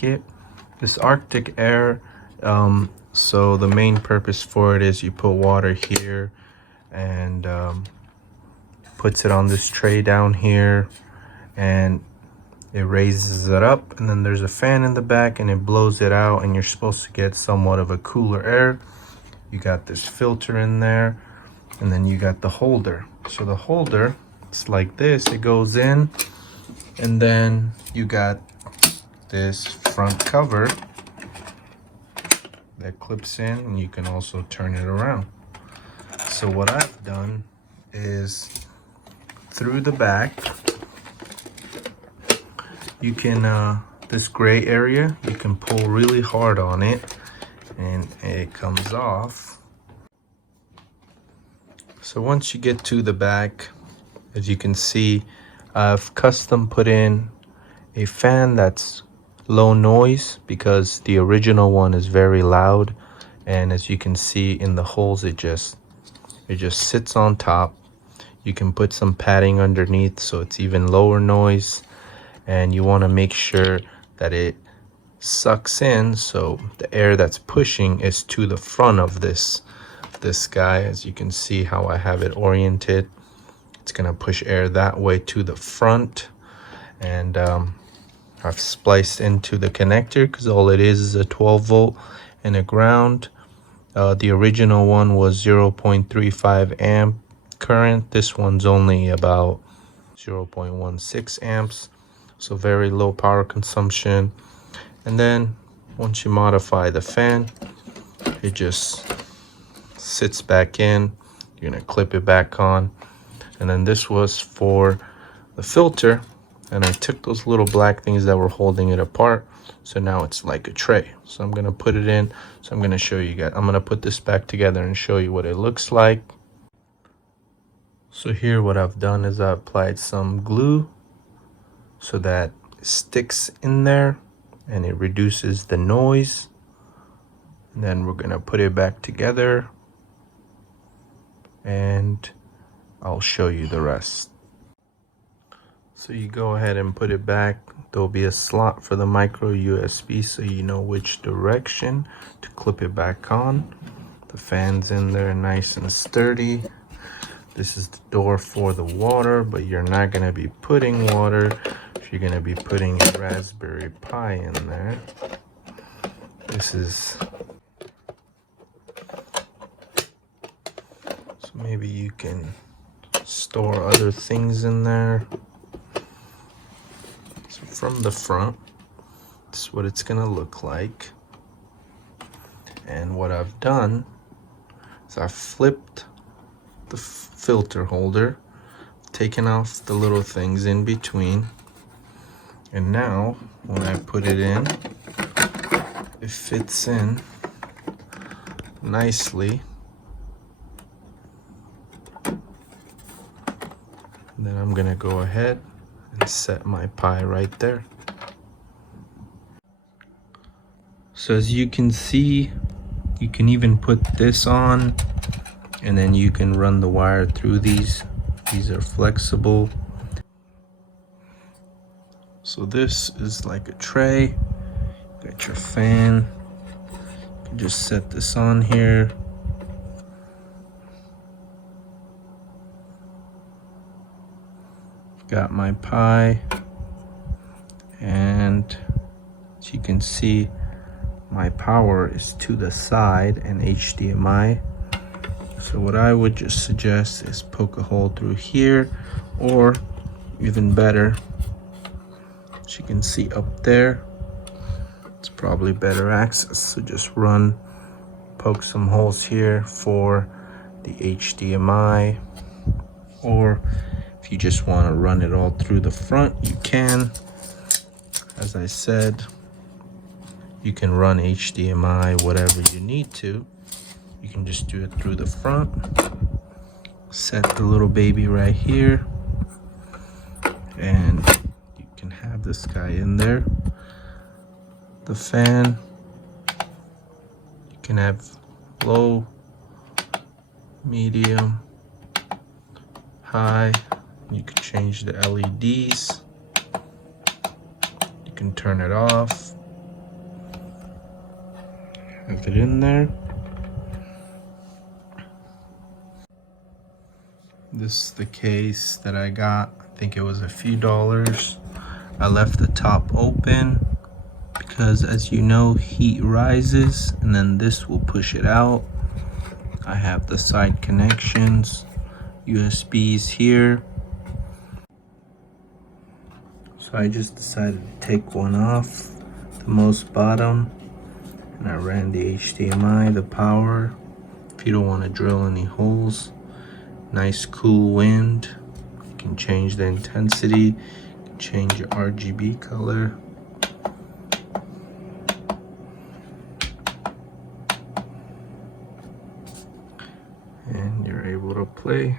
like it. This Arctic air, so the main purpose for it is you put water here and puts it on this tray down here, and it raises it up, and then there's a fan in the back and it blows it out, and you're supposed to get somewhat of a cooler air. You got this filter in there, and then you got the holder. So the holder, it's like this, it goes in, and then you got this front cover that clips in, and you can also turn it around. So what I've done is through the back, you can this gray area, you can pull really hard on it and it comes off. So once you get to the back, as you can see, I've custom put in a fan that's low noise because the original one is very loud, and as you can see in the holes, it just sits on top. You can put some padding underneath so it's even lower noise, and you want to make sure that it sucks in, so the air that's pushing is to the front of this guy. As you can see how I have it oriented, it's gonna push air that way to the front. And I've spliced into the connector because all it is a 12 volt and a ground. The original one was 0.35 amp current. This one's only about 0.16 amps, so very low power consumption. And then once you modify the fan, it just sits back in. You're gonna clip it back on. And then this was for the filter, and I took those little black things that were holding it apart, so now it's like a tray. So I'm gonna put it in. So I'm gonna show you guys, I'm gonna put this back together and show you what it looks like. So here what I've done is I applied some glue so that it sticks in there and it reduces the noise. And then we're gonna put it back together and I'll show you the rest. So you go ahead and put it back. There'll be a slot for the micro USB so you know which direction to clip it back on. The fan's in there nice and sturdy. This is the door for the water, but you're not gonna be putting water. You're gonna be putting a Raspberry Pi in there. This is, so maybe you can store other things in there. So from the front, this is what it's gonna look like. And what I've done is I flipped the filter holder, taken off the little things in between, and now when I put it in, it fits in nicely. And then I'm gonna go ahead and set my Pi right there. So as you can see, you can even put this on, and then you can run the wire through these. These are flexible. So this is like a tray. Got your fan. You can just set this on here. Got my Pi, and as you can see, my power is to the side and HDMI. So what I would just suggest is poke a hole through here, or even better, as you can see up there, it's probably better access. So just poke some holes here for the HDMI, or if you just want to run it all through the front, you can. As I said, you can run HDMI, whatever you need to. You can just do it through the front. Set the little baby right here, and you can have this guy in there. The fan, you can have low, medium, high. You can change the LEDs. You can turn it off. Have it in there. This is the case that I got. I think it was a few dollars. I left the top open because, as you know, heat rises and then this will push it out. I have the side connections, USBs here. So I just decided to take one off, the most bottom, and I ran the HDMI, the power, if you don't want to drill any holes. Nice cool wind. You can change the intensity, you can change your RGB color. And you're able to play.